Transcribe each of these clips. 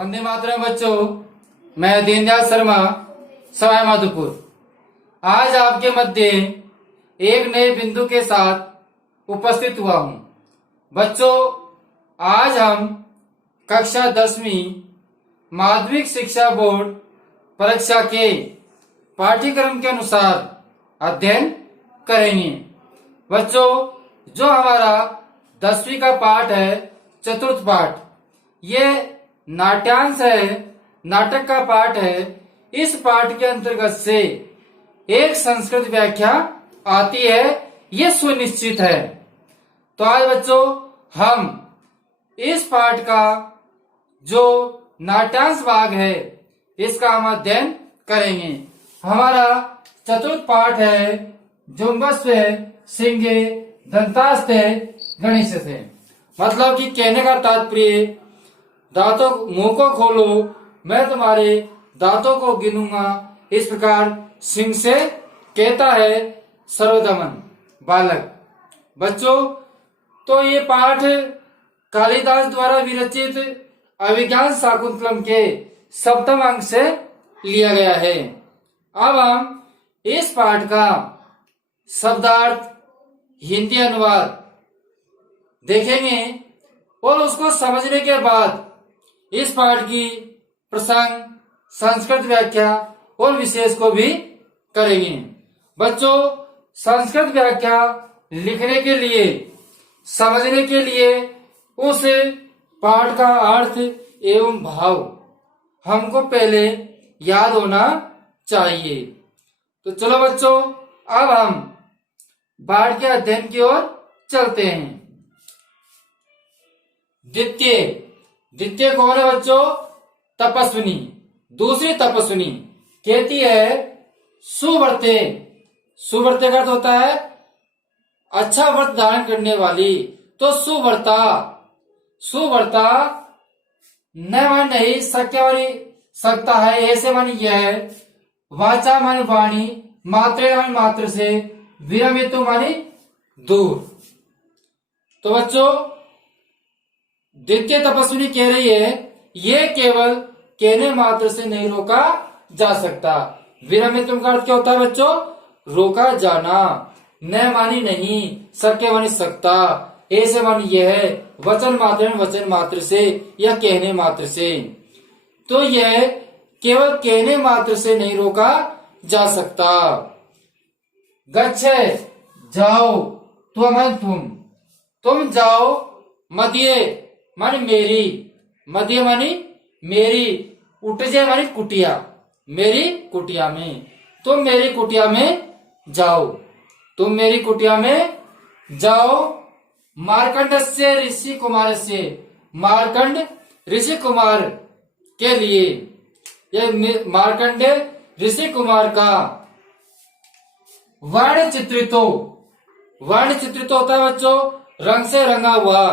वंदे मातरम बच्चों। मैं दीनदयाल शर्मा, सवाई माधोपुर, आज आपके मध्य एक नए बिंदु के साथ उपस्थित हुआ हूँ। बच्चों, आज हम कक्षा 10वीं माध्यमिक शिक्षा बोर्ड परीक्षा के पाठ्यक्रम के अनुसार अध्ययन करेंगे। बच्चों, जो हमारा 10वीं का पाठ है, चतुर्थ पाठ, ये नाट्यांश है, नाटक का पाठ है। इस पाठ के अंतर्गत से एक संस्कृत व्याख्या आती है, ये सुनिश्चित है। तो आज बच्चों हम इस पाठ का जो नाट्यांश भाग है, इसका हम अध्ययन करेंगे। हमारा चतुर्थ पाठ है जुम्बस्वे सिंगे दंतास्ते गणेश से, मतलब कि कहने का तात्पर्य, दांतों मुंह को खोलो, मैं तुम्हारे दांतों को गिनूंगा, इस प्रकार सिंह से कहता है सर्वदमन बालक। बच्चों, तो ये पाठ कालिदास द्वारा विरचित अभिज्ञान शाकुंतलम के सप्तम अंक से लिया गया है। अब हम इस पाठ का शब्दार्थ, हिंदी अनुवाद देखेंगे और उसको समझने के बाद इस पाठ की प्रसंग, संस्कृत व्याख्या और विशेष को भी करेंगे। बच्चों, संस्कृत व्याख्या लिखने के लिए, समझने के लिए उस पाठ का अर्थ एवं भाव हमको पहले याद होना चाहिए। तो चलो बच्चों, अब हम पाठ के अध्ययन की ओर चलते हैं। द्वितीय कौन है बच्चों? तपस्विनी। दूसरी तपस्विनी कहती है सुव्रते। सुव्रते का अर्थ होता है अच्छा व्रत धारण करने वाली। तो सुव्रता, सुव्रता न मान नहीं, सक्य मानी सकता है, ऐसे मानी यह है। वाचा मानी वाणी, मात्रे मानी मात्र से, विरमितु मानी दूर। तो बच्चों, द्वितीय तपस्विनी कह रही है ये केवल कहने मात्र से नहीं रोका जा सकता। विरमितुम का अर्थ क्या होता है बच्चों? रोका जाना। न मानी नहीं, सक्य मानी सकता, ऐसे मानी यह है। वचन मात्र से या कहने मात्र से। तो यह केवल कहने मात्र से नहीं रोका जा सकता। गच्छे जाओ, तुम जाओ। मध्य मानी मेरी, मध्य मानी मेरी, उठजे मानी कुटिया, मेरी कुटिया में। तुम मेरी कुटिया में जाओ, तुम मेरी कुटिया में जाओ। मार्कंड से ऋषि कुमार से, मार्कंड ऋषि कुमार के लिए, यह मार्कंड ऋषि कुमार का वर्ण चित्रितो। वर्ण चित्रित होता है बच्चों रंग से रंगा हुआ,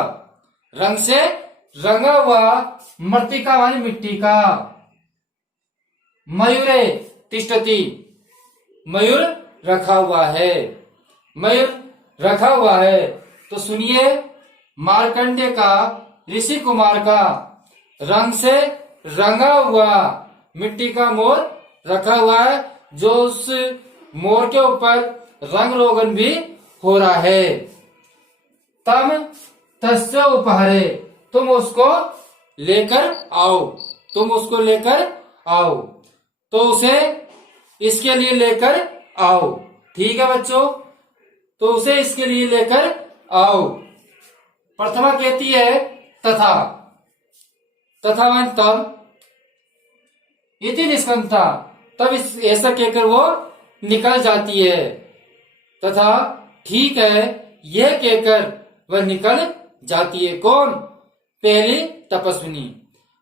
रंग से रंगा हुआ। मृतिका मानी मिट्टी का। मयूरे तिष्ठति, मयूर रखा हुआ है, मयूर रखा हुआ है। तो सुनिए, मार्कंडेय का, ऋषि कुमार का रंग से रंगा हुआ मिट्टी का मोर रखा हुआ है, जो उस मोर के ऊपर रंग रोगन भी हो रहा है। तम तस्य उपहारे, तुम उसको लेकर आओ, तुम उसको लेकर आओ। तो उसे इसके लिए लेकर आओ। ठीक है बच्चों, तो उसे इसके लिए लेकर आओ। प्रथमा कहती है तथा, तथा मान तब, इति निष्कंठा, तब ऐसा कहकर वो निकल जाती है। तथा ठीक है, यह कहकर वह निकल जाती है। कौन? पहली तपस्विनी।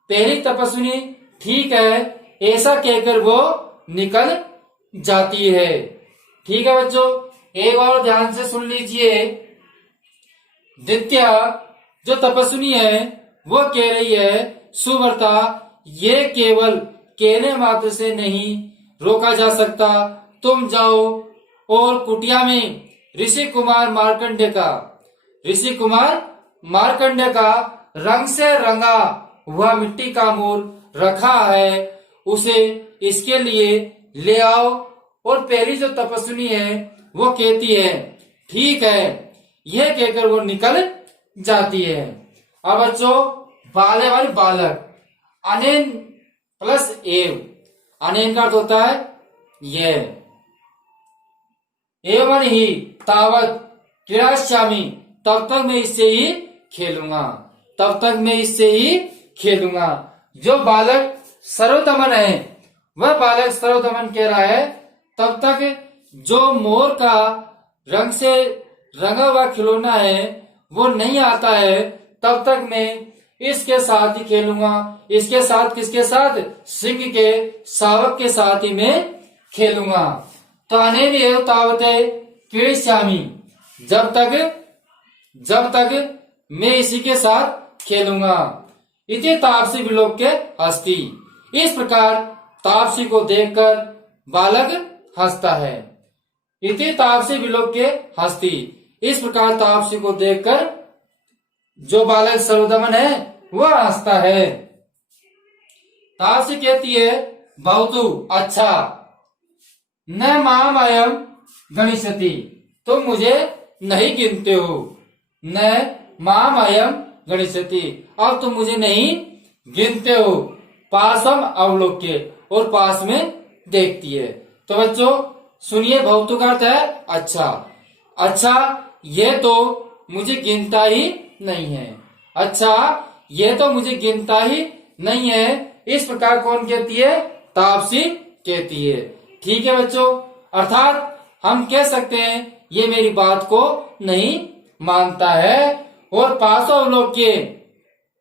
पहली तपस्विनी ठीक है, ऐसा कहकर वो निकल जाती है। ठीक है बच्चों, एक और ध्यान से सुन लीजिए। द्वितीय जो तपस्विनी है वो कह रही है सुव्रता, ये केवल कहने मात्र से नहीं रोका जा सकता। तुम जाओ और कुटिया में ऋषि कुमार मार्कंडेय का, ऋषि कुमार मार्कंडेय का रंग से रंगा वह मिट्टी का मोर रखा है, उसे इसके लिए ले आओ। और पहली जो तपस्विनी है वो कहती है ठीक है, यह कहकर वो निकल जाती है। अब बच्चों बाले वाली बालक, अनेन प्लस एव, अनेन का अर्थ होता है यह, एवं ही तावत क्रीड़ाश्यामी, तब तक मैं इससे ही खेलूंगा, तब तक मैं इससे ही खेलूंगा। जो बालक सर्वदमन है वह बालक सर्वदमन कह रहा है तब तक जो मोर का रंग से रंगा हुआ खिलौना है वो नहीं आता है, तब तक मैं इसके साथ ही खेलूंगा। इसके साथ किसके साथ? सिंह के शावक के साथ ही मैं खेलूंगा। तो अनेन एव तावते क्रीडिष्यामि, जब तक मैं इसी के साथ खेलूंगा। इति तापसी विलोक्य हस्ती, इस प्रकार तापसी को देखकर बालक हंसता है। इति तापसी विलोक्य हस्ती, इस प्रकार तापसी को देखकर जो बालक सर्वदमन है वह हंसता है। तापसी कहती है बहुतु अच्छा, न माम अयम गणिष्यति, तुम मुझे नहीं गिनते हो, न माम अयम गणिष्यति, अब तुम मुझे नहीं गिनते हो। पासम अवलोक्य, और पास में देखती है। तो बच्चों सुनिए, भौतु का अर्थ है अच्छा, अच्छा ये तो मुझे गिनता ही नहीं है, अच्छा ये तो मुझे गिनता ही नहीं है, इस प्रकार कौन कहती है? तापसी कहती है। ठीक है बच्चों, अर्थात हम कह सकते हैं ये मेरी बात को नहीं मानता है। और पास अवलोक्य,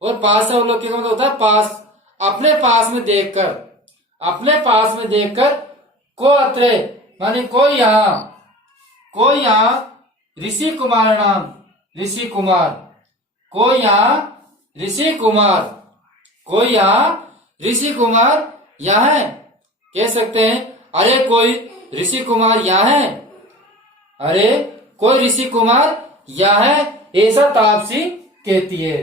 और पास अवलोक्य का मतलब होता है पास, अपने पास में देखकर, अपने पास में देखकर, को अत्रे माने कोई यहाँ ऋषि कुमार नाम, ऋषि कुमार, कोई यहाँ ऋषि कुमार, कोई यहाँ ऋषि कुमार यहाँ है, कह सकते हैं अरे कोई ऋषि कुमार यहाँ है, अरे कोई ऋषि कुमार यहाँ है, ऐसा तापसी कहती है।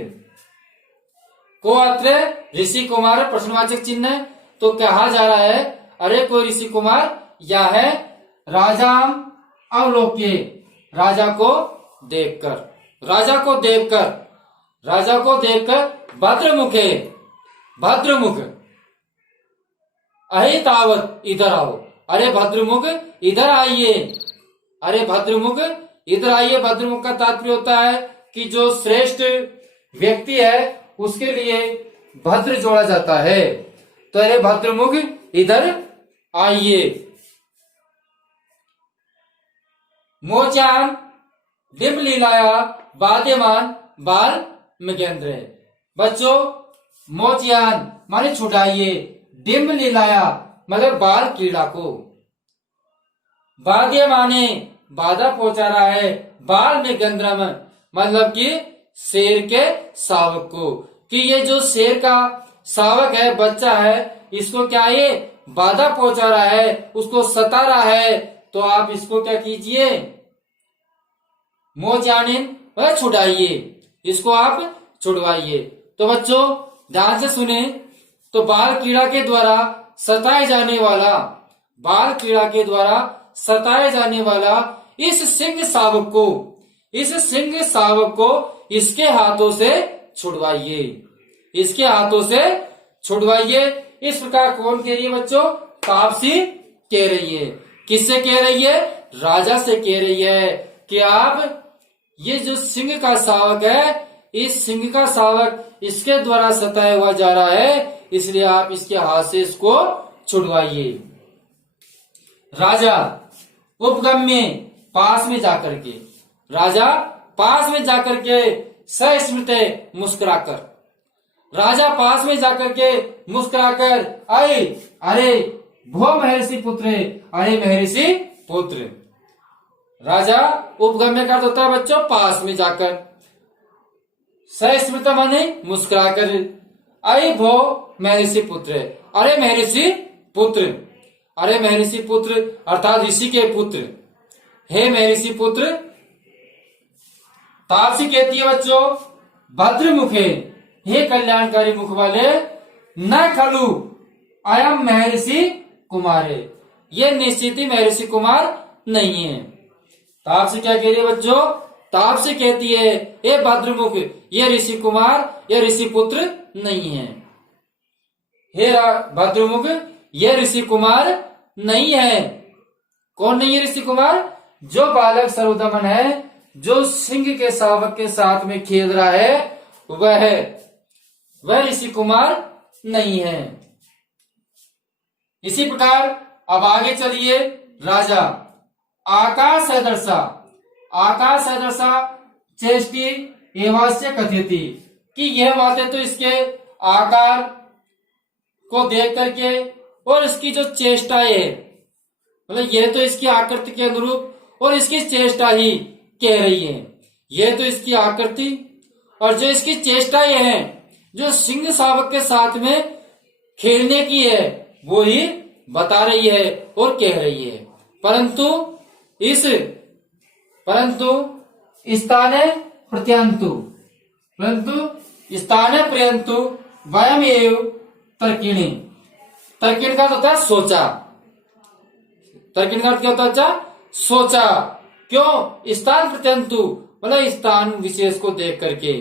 को अत्र ऋषि कुमार प्रश्नवाचक चिन्ह है, तो कहा जा रहा है अरे कोई ऋषि कुमार या है। राजाम अवलोक्य, राजा को देखकर, राजा को देखकर, राजा को देखकर, भद्रमुखे, भद्रमुख, अहि तावत इधर आओ, अरे भद्रमुख इधर आइए, अरे भद्रमुख इधर आइए। भद्रमुख का तात्पर्य होता है कि जो श्रेष्ठ व्यक्ति है उसके लिए भद्र जोड़ा जाता है। तो अरे भद्रमुख इधर आइए। मोचान डिम लीलाया वाद्यमान बाल मृगेंद्र, बच्चों मोचियान माने छुड़ाइए, डिम लीलाया मतलब बाल क्रीड़ा को, वाद्य माने बाधा पहुंचा रहा है, बाल में गंद्रम मतलब कि शेर के शावक को, कि ये जो शेर का शावक है, बच्चा है, इसको क्या ये बाधा पहुंचा रहा है, उसको सता रहा है, तो आप इसको क्या कीजिए? मोजानिन वह छुड़ाइए, इसको आप छुड़वाइए। तो बच्चों ध्यान से सुने, तो बाल क्रीड़ा के द्वारा सताए जाने वाला, बाल क्रीड़ा के द्वारा सताए जाने वाला इस सिंह शावक को, इस सिंह शावक को इसके हाथों से छुड़वाइए, इसके हाथों से छुड़वाइए। इस प्रकार कौन कह रही है बच्चों? तापसी कह रही है। किससे कह रही है? राजा से कह रही है कि आप ये जो सिंह का शावक है, इस सिंह का शावक इसके द्वारा सताया हुआ जा रहा है, इसलिए आप इसके हाथ से इसको छुड़वाइए। राजा उपगम्य पास में जाकर के, राजा पास में जाकर के सस्मित मुस्कुराकर, राजा पास में जाकर के मुस्कुराकर आई, अरे भो महर्षि पुत्र, अरे महर्षि पुत्र। राजा उपगम्य का होता है बच्चों पास में जाकर, सस्मित माने मुस्कुराकर, आई भो महर्षि पुत्र, अरे महर्षि पुत्र, अरे महर्षि पुत्र अर्थात ऋषि के पुत्र, हे महर्षि पुत्र। तापसी कहती है बच्चों भद्रमुखे, हे कल्याणकारी मुख वाले, न खलु अयम महर्षि कुमारे, ये निश्चित ही महर्षि कुमार नहीं है। ताप से क्या कह रही है बच्चों? ताप से कहती है, हे भद्रमुख, ये ऋषि कुमार, ये ऋषि पुत्र नहीं है। हे भद्रमुख, ये ऋषि कुमार नहीं है। कौन नहीं है ऋषि कुमार? जो बालक सर्वदमन है, जो सिंह के शावक के साथ में खेल रहा है, वह ऋषि कुमार नहीं है। इसी प्रकार अब आगे चलिए। राजा आकाश सदृशा, आकाश सदृशा चेष्टि एवास्य कथयति, कि यह बातें तो इसके आकार को देख करके और इसकी जो चेष्टाएं है, मतलब यह तो इसकी आकृति के अनुरूप और इसकी चेष्टा ही कह रही है। यह तो इसकी आकृति और जो इसकी चेष्टाएं हैं, जो सिंह शावक के साथ में खेलने की है, वो ही बता रही है और कह रही है। परंतु स्थाने प्रत्यंतु वयम एव तर्किणी, तर्किण का होता है सोचा, तर्किण का अर्थ क्या होता है? सोचा। क्यों? स्थान प्रत्यंतु मतलब स्थान विशेष को देख करके,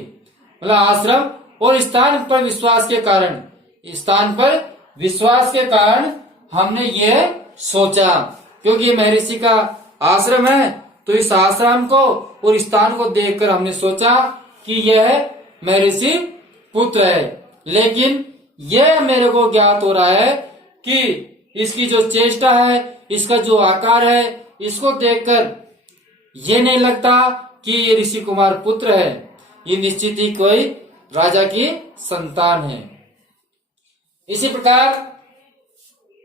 मतलब आश्रम और स्थान पर विश्वास के कारण, स्थान पर विश्वास के कारण हमने ये सोचा, क्योंकि ये महर्षि का आश्रम है, तो इस आश्रम को और स्थान को देखकर हमने सोचा कि यह महर्षि पुत्र है। लेकिन यह मेरे को ज्ञात हो रहा है कि इसकी जो चेष्टा है, इसका जो आकार है, इसको देखकर ये नहीं लगता कि ये ऋषि कुमार पुत्र है, ये निश्चित ही कोई राजा की संतान है। इसी प्रकार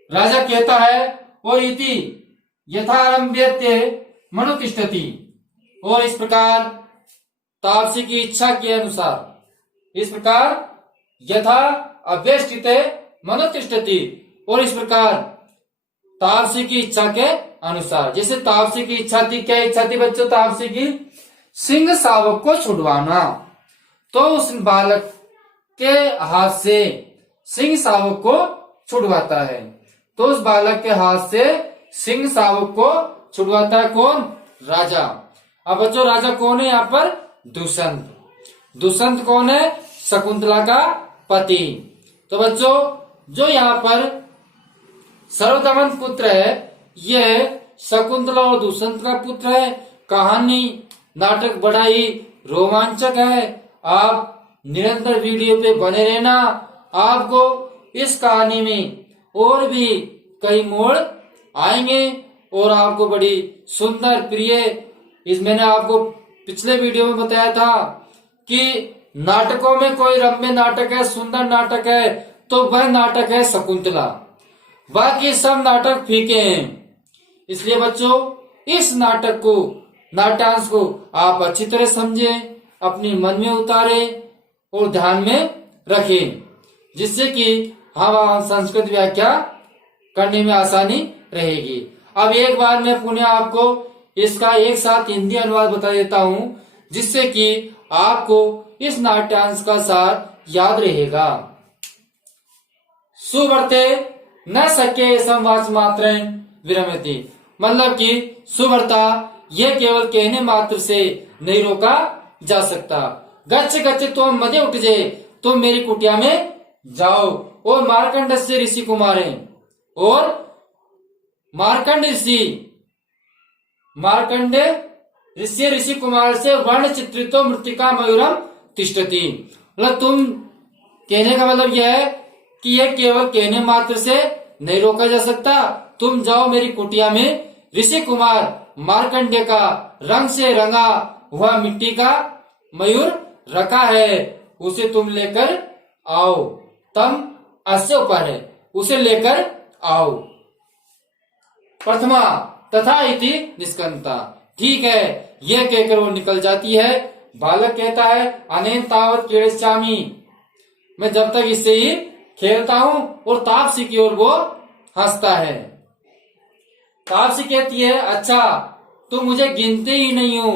राजा कहता है, और इति यथारंभ्यते मनुतिष्ठति, और इस प्रकार तापसी की इच्छा के अनुसार, इस प्रकार यथा अभ्यष्टिते मनुतिष्ठति, और इस प्रकार तापसी की इच्छा के अनुसार, जैसे तापसी की इच्छा थी, क्या इच्छा थी बच्चों तापसी की? सिंह शावक को छुड़वाना। तो उस बालक के हाथ से सिंह शावक को छुड़वाता है। तो उस बालक के हाथ से सिंह शावक को छुड़वाता है कौन? राजा। अब बच्चों राजा कौन है यहाँ पर? दुष्यंत। दुष्यंत कौन है? शकुंतला का पति। तो बच्चों जो यहाँ पर सर्वदमन पुत्र है, यह शकुंतला और दुष्यंत का पुत्र है। कहानी नाटक बड़ा ही रोमांचक है। आप निरंतर वीडियो पे बने रहना, आपको इस कहानी में और भी कई मोड़ आएंगे और आपको बड़ी सुंदर प्रिय, इस मैंने आपको पिछले वीडियो में बताया था कि नाटकों में कोई रम्य नाटक है, सुंदर नाटक है, तो वह नाटक है शकुंतला। बाकी सब नाटक फीके हैं। इसलिए बच्चों इस नाटक को, नाट्यांश को आप अच्छी तरह समझें, अपनी मन में उतारें और ध्यान में रखें, जिससे कि हम संस्कृत व्याख्या करने में आसानी रहेगी। अब एक बार मैं पुनः आपको इसका एक साथ हिंदी अनुवाद बता देता हूं, जिससे कि आपको इस नाट्यांश का सार याद रहेगा। सुवर्ते न सके संवाच मात्र विरमति, मतलब कि सुवर्ता यह केवल कहने मात्र से नहीं रोका जा सकता। गच्छ गच्छ तुम मध्य उठ जे, तुम मेरी कुटिया में जाओ। और मार्कंड से ऋषि कुमार हैं, और मार्कंड ऋषि कुमार से वर्ण चित्रितो मृतिका मयूरम तिष्ठति, मतलब तुम कहने का मतलब यह है कि यह केवल कहने मात्र से नहीं रोका जा सकता। तुम जाओ मेरी कुटिया में, ऋषि कुमार मार्कंडेय का रंग से रंगा हुआ मिट्टी का मयूर रखा है, उसे तुम लेकर आओ। तम अस्य ऊपर है, उसे लेकर आओ। प्रथमा तथा इति निष्कंता, ठीक है, यह कहकर वो निकल जाती है। बालक कहता है अनेन तावत क्रीडिष्यामि, मैं जब तक इससे ही खेलता हूं। और तापसी की ओर वो हंसता है। तापसी कहती है अच्छा तुम मुझे गिनते ही नहीं हो,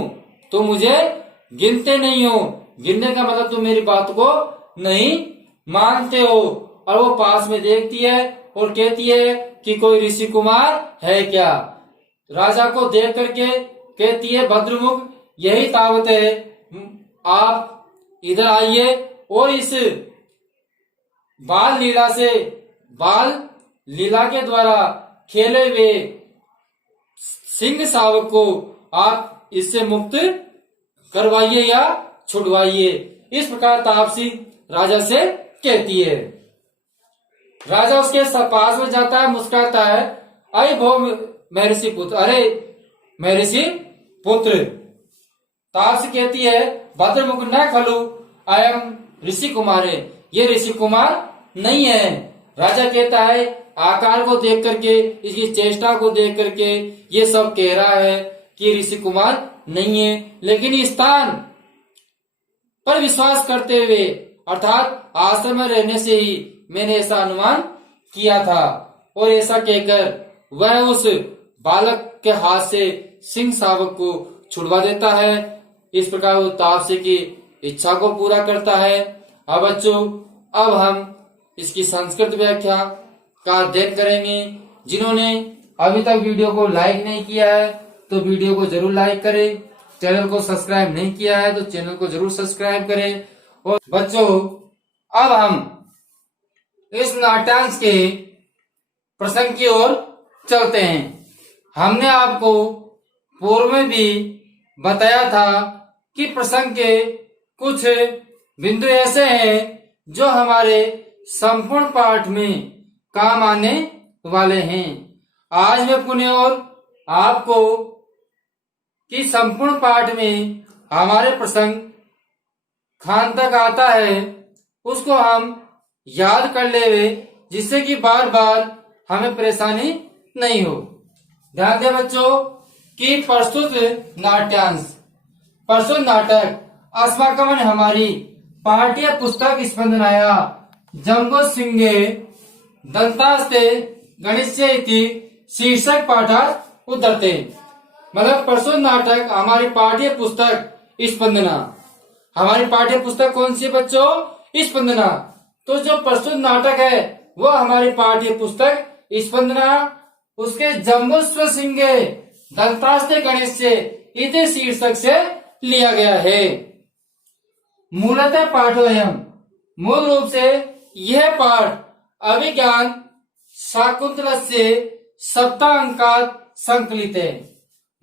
तुम मुझे गिनते नहीं हो। गिनने का मतलब तुम मेरी बात को नहीं मानते हो। और वो पास में देखती है और कहती है कि कोई ऋषि कुमार है क्या। राजा को देख करके कहती है, भद्रमुख यही तावत है, आप इधर आइए और इस बाल लीला के द्वारा खेले हुए सिंह शावक को आप इससे मुक्त करवाइए या छुड़वाइए। इस प्रकार तापसी राजा से कहती है। राजा उसके पास में जाता है, मुस्कुराता है, अरे भो महर्षि पुत्र, अरे महर्षि पुत्र। तापसी कहती है, भद्रमुख न खलु अयम ऋषि कुमार है, ये ऋषि कुमार नहीं है। राजा कहता है, आकार को देख करके, इसकी चेष्टा को देख करके ये सब कह रहा है कि ऋषि कुमार नहीं है, लेकिन इस स्थान पर विश्वास करते हुए अर्थात आश्रम में रहने से ही मैंने ऐसा अनुमान किया था। और ऐसा कहकर वह उस बालक के हाथ से सिंह शावक को छुड़वा देता है। इस प्रकार वो तापसी की इच्छा को पूरा करता है। अब बच्चों, अब हम इसकी संस्कृत व्याख्या का अध्ययन करेंगे। जिन्होंने अभी तक वीडियो को लाइक नहीं किया है तो वीडियो को जरूर लाइक करें, चैनल को सब्सक्राइब नहीं किया है तो चैनल को जरूर सब्सक्राइब करें। और बच्चों, अब हम इस नाट्यांश के प्रसंग की ओर चलते हैं। हमने आपको पूर्व में भी बताया था कि प्रसंग के कुछ बिंदु ऐसे हैं जो हमारे संपूर्ण पाठ में काम आने वाले हैं। आज मैं पुनः और आपको कि संपूर्ण पाठ में हमारे प्रसंग खान तक आता है उसको हम याद कर ले, जिससे कि बार बार हमें परेशानी नहीं हो। ध्यान दें बच्चों कि प्रस्तुत नाट्यांश, प्रस्तुत नाटक अस्माकं हमारी पाठ्य पुस्तक स्पंदनाया जम्बो सिंगे दंतास्ते गणिस्य इति शीर्षक पाठात् उद्धरते। मतलब प्रस्तुत नाटक हमारी पाठ्य पुस्तक स्पंदना। हमारी पाठ्य पुस्तक कौन सी बच्चों? स्पंदना। तो जो प्रस्तुत नाटक है वो हमारी पाठ्य पुस्तक स्पंदना, उसके जम्बुस्व सिंगे दंतास्ते गणिस्य इति शीर्षक से लिया गया है। मूलतः पाठोयम, मूल रूप से यह पाठ अभिज्ञान शाकुंतलस्य सप्तांकात् संकलित है।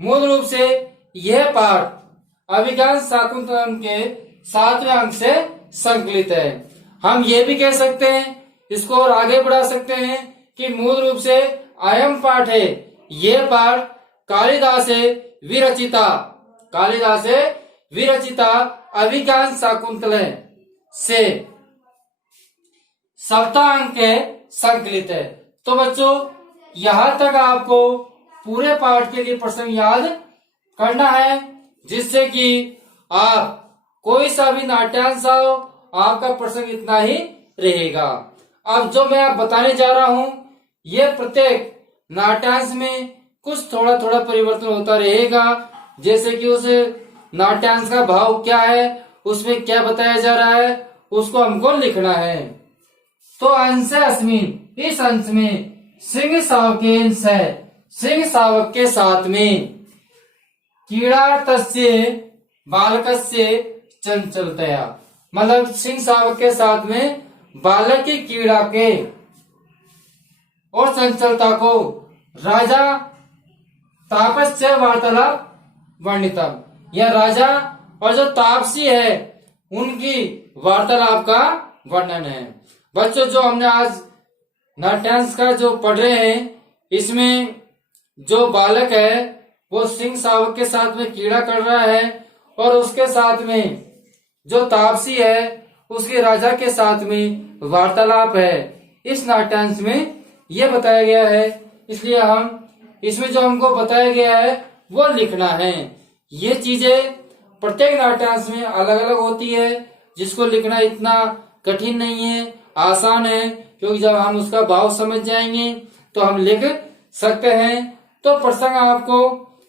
मूल रूप से यह पाठ अभिज्ञान शाकुंतलम के 7वें अंक से संकलित है। हम ये भी कह सकते हैं, इसको और आगे बढ़ा सकते हैं कि मूल रूप से अयम पाठ है, ये पाठ कालिदास विरचिता अभिज्ञान शाकुंतल से सप्तांक के संकलित है। तो बच्चों, यहां तक आपको पूरे पाठ के लिए प्रसंग याद करना है, जिससे कि आप कोई सा भी नाट्यांश हो आपका प्रसंग इतना ही रहेगा। अब जो मैं आप बताने जा रहा हूं, ये प्रत्येक नाट्यांश में कुछ थोड़ा थोड़ा परिवर्तन होता रहेगा। जैसे कि उस नाट्यांश का भाव क्या है, उसमें क्या बताया जा रहा है, उसको हमको लिखना है। तो अंश अस्मिन, इस अंश में सिंह शावक के साथ में कीड़ा तस्य बालकस्य चंचलतया, मतलब सिंह शावक के साथ में बालक की कीड़ा के और चंचलता को राजा तापस्य वार्तालाप वर्णितम, यह राजा और जो तापसी है उनकी वार्तालाप का वर्णन है। बच्चों, जो हमने आज नाट्यांश का जो पढ़ रहे हैं, इसमें जो बालक है वो सिंह शावक के साथ में कीड़ा कर रहा है और उसके साथ में जो तापसी है उसके राजा के साथ में वार्तालाप है। इस नाट्यांश में ये बताया गया है, इसलिए हम इसमें जो हमको बताया गया है वो लिखना है। ये चीजें प्रत्येक नाट्यांश में अलग अलग होती है, जिसको लिखना इतना कठिन नहीं है, आसान है, क्योंकि जब हम उसका भाव समझ जाएंगे तो हम लिख सकते हैं। तो प्रसंग आपको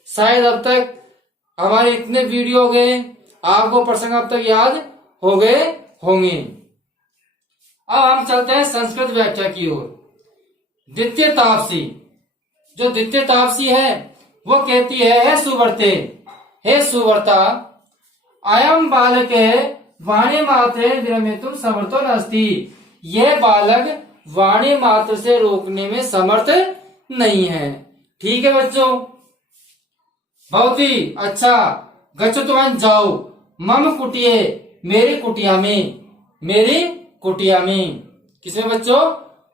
शायद अब तक हमारे इतने वीडियो हो गए, आपको प्रसंग अब तक याद हो गए होंगे। अब हम चलते हैं संस्कृत व्याख्या की ओर। द्वितीय तापसी, जो द्वितीय तापसी है वो कहती है, हे सुवर्ते, हे सुवर्ता, अयम बालके वाणी मात्रे विरमितुम समर्थो नास्ति। यह बालक वाणी मात्र से रोकने में समर्थ नहीं है। ठीक है बच्चों, बहुत ही अच्छा। गच्छतुम, जाओ, मम कुटिये, मेरी कुटिया में, मेरी कुटिया में। किसमें बच्चों?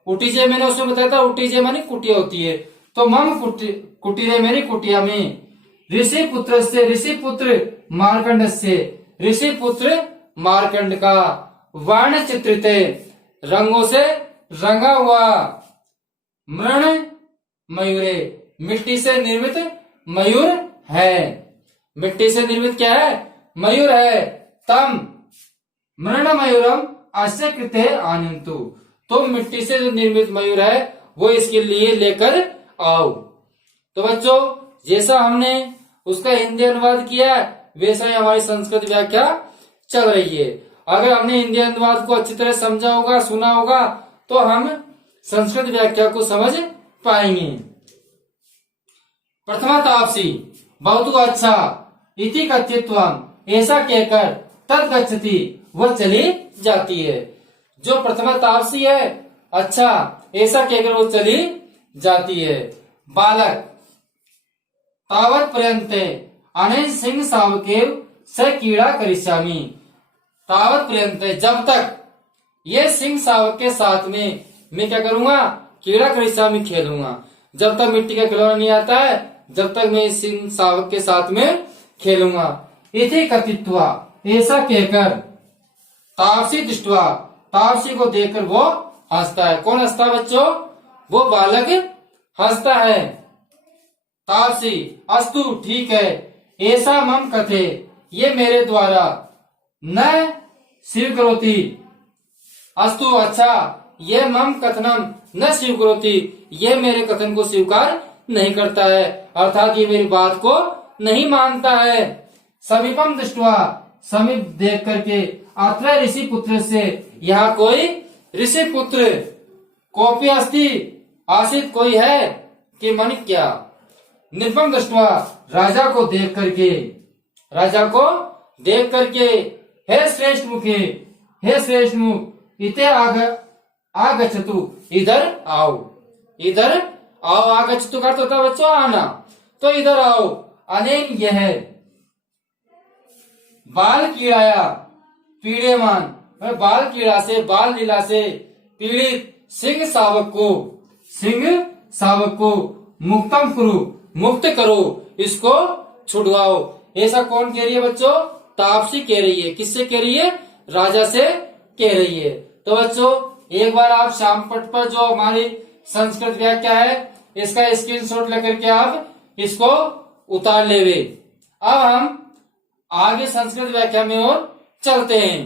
उटीजे, मैंने उसमें बताया था उटीजे मानी कुटिया होती है, तो मम कुटीरे, मेरी कुटिया में। ऋषि पुत्र से, ऋषि पुत्र मार्कंड से, ऋषि पुत्र मार्कंड का, वर्ण चित्रित, रंगों से रंगा हुआ, मृण मयूरे, मिट्टी से निर्मित मयूर है। मिट्टी से निर्मित क्या है? मयूर है। तम मृण मयूरम अस्य कृते आनंतु, तो मिट्टी से जो निर्मित मयूर है वो इसके लिए लेकर आओ। तो बच्चों, जैसा हमने उसका हिंदी अनुवाद किया वैसा ही हमारी संस्कृत व्याख्या चल रही है। अगर हमने हिंदी अनुवाद को अच्छी तरह समझा होगा, सुना होगा, तो हम संस्कृत व्याख्या को समझ पाएंगे। प्रथमा तापसी, बहुत अच्छा। इति कथित्वम, ऐसा कहकर, तद गच्छति, वह चली जाती है। जो प्रथमा तापसी है, अच्छा, ऐसा कहकर वो चली जाती है। बालक, तावत पर्यंते अनेन सिंह सावकेव स कीड़ा करिष्यामि। तावत पर्यंते, जब तक ये सिंह सावक के साथ में मैं क्या करूंगा? कीड़ा करिष्यामि, खेलूंगा। जब तक मिट्टी का खिलौना नहीं आता है, जब तक मैं सिंह सावक के साथ में खेलूंगा। इति कथित्वा, ऐसा कहकर, तापसी दृष्टवा, तापसी को देखकर वो हंसता है। कौन हंसता है बच्चों? वो बालक हंसता है। तापसी, अस्तु, ठीक है, ऐसा मम कथे, ये मेरे द्वारा, न स्वीकरोति, अस्तु, अच्छा, ये मम कथनम न स्वीकरोति, ये मेरे कथन को स्वीकार नहीं करता है, अर्थात ये मेरी बात को नहीं मानता है। समीपम दृष्टवा, समीप देख करके, अत्र ऋषि पुत्र से, यहाँ कोई ऋषि पुत्र, कोपी अस्ति, आसित कोई है कि मन क्या। निरुपम दृष्टवा, राजा को देख करके, राजा को देख करके, हे श्रेष्ठ मुखे, हे श्रेष्ठ मुख, इते आगच्छतु, इधर आओ, इधर आओ। आगच्छतु का अर्थ होता है बच्चों आना, तो इधर आओ। अनेन, यह, बाल कीड़ाया पीड़ेमान, बाल कीड़ा से, बाल लीला से पीड़ित सिंह सावक को, सिंह सावक को मुक्तम कुरु, मुक्त करो, इसको छुड़वाओ। ऐसा कौन कह रही है बच्चों? तापसी कह रही है। किससे कह रही है? राजा से कह रही है। तो बच्चों, एक बार आप श्याम पट पर जो हमारी संस्कृत व्याख्या है इसका स्क्रीनशॉट लेकर के आप इसको उतार लेवे। अब हम आगे संस्कृत व्याख्या में और चलते हैं।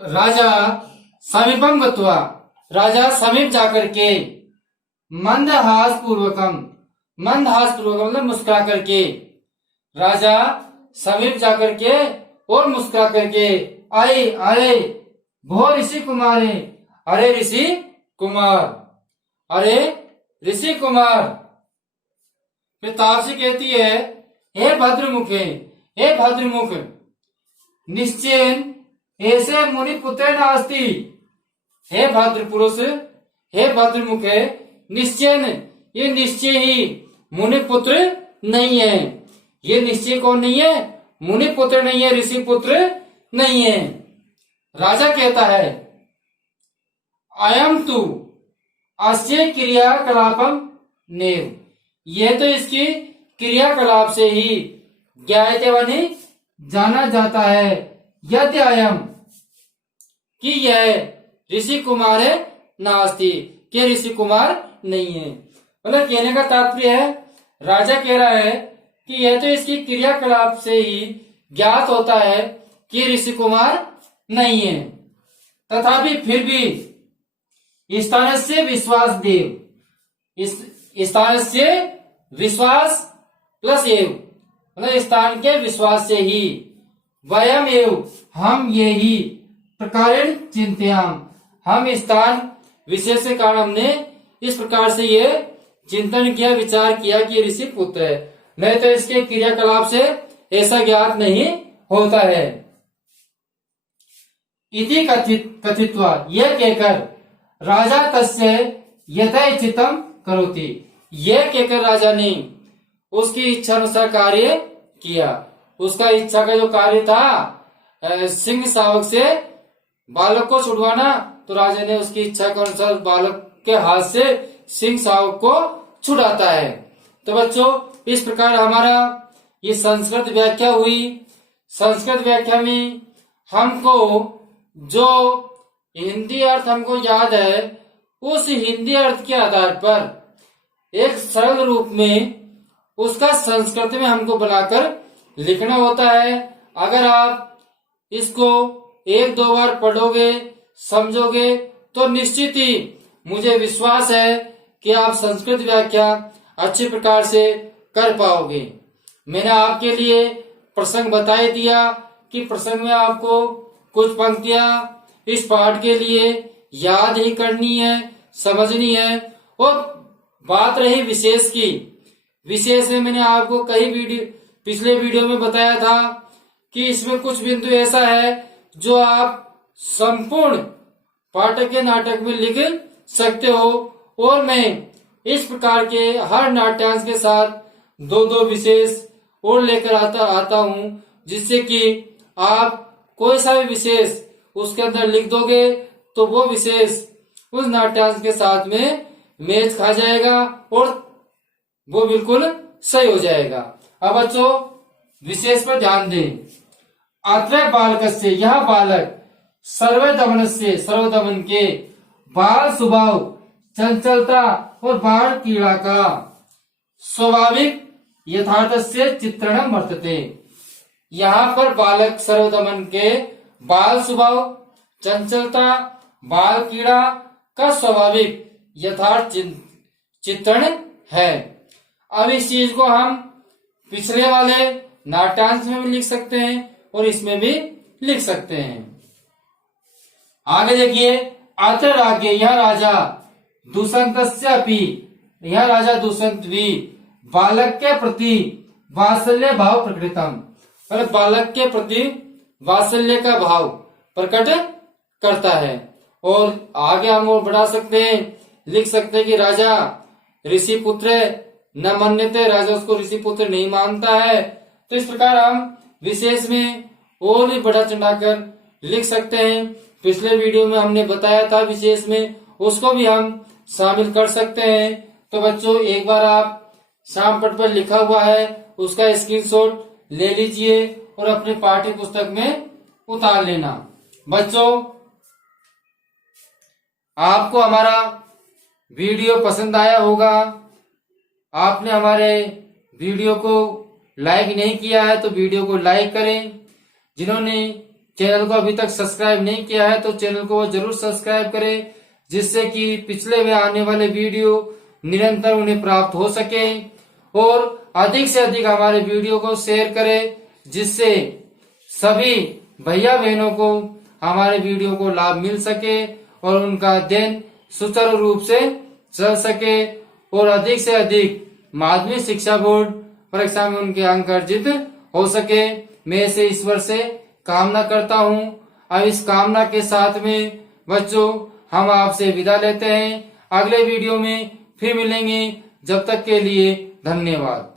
राजा समीपम गत्वा, राजा समीप जाकर के, मंदहास पूर्वकम, मंदहास पूर्वकम मतलब मुस्कुरा करके, राजा समीप जाकर के और मुस्कुरा करके, अरे अरे भो ऋषि कुमारे, अरे ऋषि कुमार, अरे ऋषि कुमार। फिर तापसी कहती है, हे भद्रमुखे, हे भद्रमुख, निश्चयन ऐसे मुनि पुत्र नास्ति। हे भद्र पुरुष, हे भद्रमुखे, निश्चयन, ये निश्चय ही मुनि पुत्र नहीं है। ये निश्चय कौन नहीं है? मुनि पुत्र नहीं है, ऋषि पुत्र नहीं है। राजा कहता है, अयम तु अस्य क्रियाकलापम नेव, यह तो इसकी क्रियाकलाप से ही ज्ञायते बनी जाना जाता है। यदि अयम, कि यह ऋषि कुमार है, नास्ति, के ऋषि कुमार नहीं है। मतलब कहने का तात्पर्य है, राजा कह रहा है कि यह तो इसकी क्रियाकलाप से ही ज्ञात होता है कि ऋषि कुमार नहीं है। तथापि फिर भी स्थान से विश्वास देव, स्थान से विश्वास प्लस एव, मतलब स्थान के विश्वास से ही वयम एव हम ये ही प्रकारेण चिंतयाम, हम स्थान विशेष के कारण हमने इस प्रकार से ये चिंतन किया, विचार किया कि ये ऋषि पुत्र है, नहीं तो इसके क्रियाकलाप से ऐसा ज्ञात नहीं होता है। इति कथित्वा, यह कहकर राजा तस्य यथेच्छितम करोति, यह कहकर राजा ने उसकी इच्छा अनुसार कार्य किया। उसका इच्छा का जो कार्य था सिंह शावक से बालक को छुड़वाना, तो राजा ने उसकी इच्छा के अनुसार बालक के हाथ से सिंह शावक को छुड़ाता है। तो बच्चों, इस प्रकार हमारा ये संस्कृत व्याख्या हुई। संस्कृत व्याख्या में हमको जो हिंदी अर्थ हमको याद है, उस हिंदी अर्थ के आधार पर एक सरल रूप में उसका संस्कृत में हमको बनाकर लिखना होता है। अगर आप इसको एक दो बार पढ़ोगे, समझोगे, तो निश्चित ही मुझे विश्वास है कि आप संस्कृत व्याख्या अच्छे प्रकार से कर पाओगे। मैंने आपके लिए प्रसंग बता दिया कि प्रसंग में आपको कुछ पंक्तियां इस पाठ के लिए याद ही करनी है, समझनी है। और बात रही विशेष की, विशेष में मैंने आपको पिछले वीडियो में बताया था कि इसमें कुछ बिंदु ऐसा है जो आप संपूर्ण पाठक के नाटक में लिख सकते हो, और मैं इस प्रकार के हर नाट्यांश के साथ दो दो विशेष और लेकर आता हूं, जिससे कि आप कोई सा भी विशेष उसके अंदर लिख दोगे तो वो विशेष उस नाट्यांश के साथ में मैच खा जाएगा और वो बिल्कुल सही हो जाएगा। अब बच्चों, विशेष पर ध्यान दें। अत्र बालक से, यह बालक सर्वदमन से, सर्वदमन के, बाल स्वभाव, चंचलता और बाल कीड़ा का स्वाभाविक यथार्थ से चित्रण वर्तते। यहाँ पर बालक सर्वदमन के, बाल स्वभाव, चंचलता, बाल कीड़ा का स्वाभाविक यथार्थ चित्रण है। अब इस चीज को हम पिछले वाले नाट्यांश में भी लिख सकते हैं और इसमें भी लिख सकते हैं। आगे देखिए, अत्र राज्ञ, यह राजा दुष्यंतस्यापि, यह राजा दुष्यंत भी बालक के प्रति वात्सल्य भाव प्रकृतम, मतलब बालक के प्रति वात्सल्य का भाव प्रकट करता है। और आगे हम और बढ़ा सकते हैं, लिख सकते हैं कि राजा ऋषि पुत्र न मान्यते, राजा उसको ऋषि पुत्र नहीं मानता है। तो इस प्रकार हम विशेष में और भी बढ़ा चढ़ाकर लिख सकते हैं। पिछले वीडियो में हमने बताया था विशेष में, उसको भी हम शामिल कर सकते हैं। तो बच्चों, एक बार आप शाम पट पर लिखा हुआ है उसका स्क्रीनशॉट ले लीजिए और अपने पाठ्य पुस्तक में उतार लेना। बच्चों, आपको हमारा वीडियो पसंद आया होगा। आपने हमारे वीडियो को लाइक नहीं किया है तो वीडियो को लाइक करें। जिन्होंने चैनल को अभी तक सब्सक्राइब नहीं किया है तो चैनल को जरूर सब्सक्राइब करें, जिससे कि पिछले में आने वाले वीडियो निरंतर उन्हें प्राप्त हो सके। और अधिक से अधिक हमारे वीडियो को शेयर करें, जिससे सभी भैया बहनों को हमारे वीडियो को लाभ मिल सके और उनका अध्ययन सुचारू रूप से चल सके और अधिक से अधिक माध्यमिक शिक्षा बोर्ड परीक्षा में उनके अंक अर्जित हो सके। मैं इसे ईश्वर से कामना करता हूँ। अब इस कामना के साथ में बच्चों, हम आपसे विदा लेते हैं। अगले वीडियो में फिर मिलेंगे। जब तक के लिए धन्यवाद।